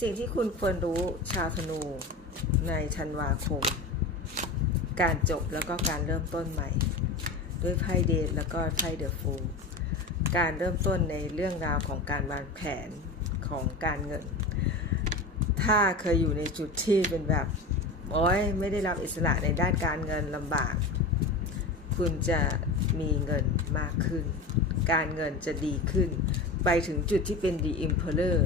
สิ่งที่คุณควรรู้ชาวธนูในธันวาคม การจบแล้วก็การเริ่มต้นใหม่ ด้วยไพ่เดทแล้วก็ไพ่เดอะฟูลการเริ่มต้นในเรื่องราวของการวางแผนของการเงิน ถ้าเคยอยู่ในจุดที่เป็นแบบโอ้ยไม่ได้รับอิสระในด้านการเงินลำบาก คุณจะมีเงินมากขึ้น การเงินจะดีขึ้น ไปถึงจุดที่เป็น The Emperor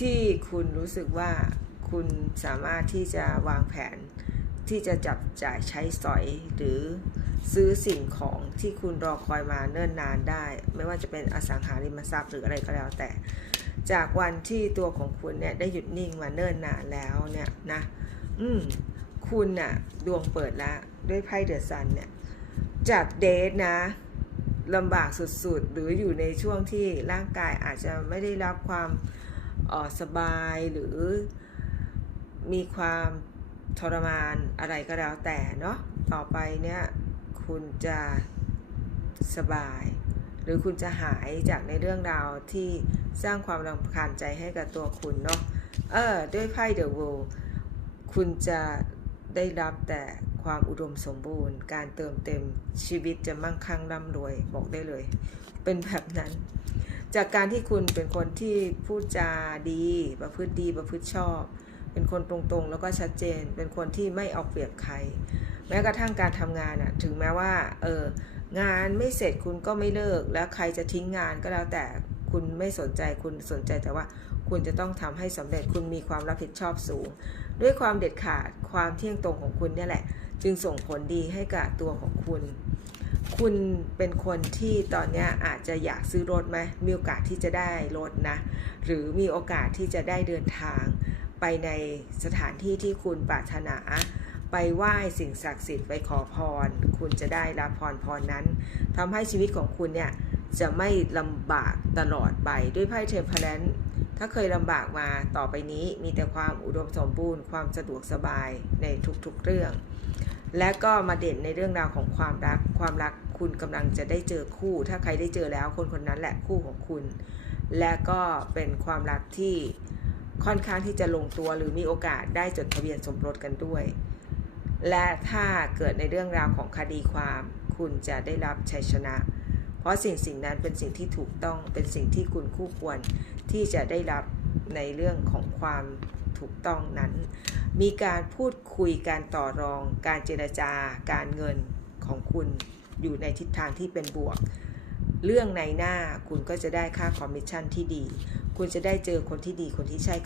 ที่คุณรู้สึกว่าคุณสามารถที่จะวางแผนที่จะจับจ่ายใช้สอยหรือซื้อสิ่งของที่คุณรอคอยมาเนิ่นนานได้ ไม่ว่าจะเป็นอสังหาริมทรัพย์หรืออะไรก็แล้วแต่ จากวันที่ตัวของคุณเนี่ยได้หยุดนิ่งมาเนิ่นนานแล้วเนี่ยนะอืมคุณน่ะดวงเปิดแล้วด้วยไพ่เดือะซันเนี่ยจากเดทนะลำบากสุดๆ หรืออยู่ในช่วงที่ร่างกายอาจจะไม่ได้รับความ อ่อสบายหรือมีความทรมานอะไรก็แล้วแต่เนาะต่อไปเนี่ยคุณจะสบาย หรือคุณจะหายจากในเรื่องราวที่สร้างความรำคาญใจให้กับตัวคุณเนาะเออด้วยไพ่เดอะ o วคุณจะได้รับแต่ ความอุดมสมบูรณ์ การเติมเต็มชีวิตจะมั่งคั่งร่ำรวยบอกได้เลย เป็นแบบนั้น จากการที่คุณเป็นคนที่พูดจาดี ประพฤติดีประพฤติชอบ เป็นคนตรงๆ แล้วก็ชัดเจน เป็นคนที่ไม่เอาเปรียบใคร แม้กระทั่งการทำงานอะถึงแม้ว่าเอองานไม่เสร็จคุณก็ไม่เลิก แล้วใครจะทิ้งงานก็แล้วแต่คุณไม่สนใจคุณสนใจแต่ว่าคุณจะต้องทำให้สำเร็จคุณมีความรับผิดชอบสูง ด้วยความเด็ดขาดความเที่ยงตรงของคุณเนี่ยแหละ จึงส่งผลดีให้กับตัวของคุณ คุณเป็นคนที่ตอนนี้อาจจะอยากซื้อรถไหมมีโอกาสที่จะได้รถนะ หรือมีโอกาสที่จะได้เดินทาง ไปในสถานที่ที่คุณปรารถนาไปไหว้สิ่งศักดิ์สิทธิ์ไปขอพร คุณจะได้รับพรพรนั้นทำให้ชีวิตของคุณเนี่ยจะไม่ลำบากตลอดไปด้วยไพ่เทมเพลน ถ้าเคยลำบากมาต่อไปนี้มีแต่ความอุดมสมบูรณ์ ความสะดวกสบายในทุกๆเรื่อง และก็มาเด่นในเรื่องราวของความรัก ความรักคุณกำลังจะได้เจอคู่ ถ้าใครได้เจอแล้วคนคนนั้นแหละคู่ของคุณ และก็เป็นความรักที่ค่อนข้างที่จะลงตัวหรือมีโอกาสได้จดทะเบียนสมรสกันด้วย และถ้าเกิดในเรื่องราวของคดีความ คุณจะได้รับชัยชนะ ราะสิ่งสิ่งนั้นเป็นสิ่งที่ถูกต้องเป็นสิ่งที่คุณคู่ควรที่จะได้รับในเรื่องของความถูกต้องนั้น มีการพูดคุยการต่อรอง การเจรจาการเงินของคุณอยู่ในทิศทางที่เป็นบวก เรื่องในหน้าคุณก็จะได้ค่าคอมมิชชั่นที่ดี คุณจะได้เจอคนที่ดีคนที่ใช่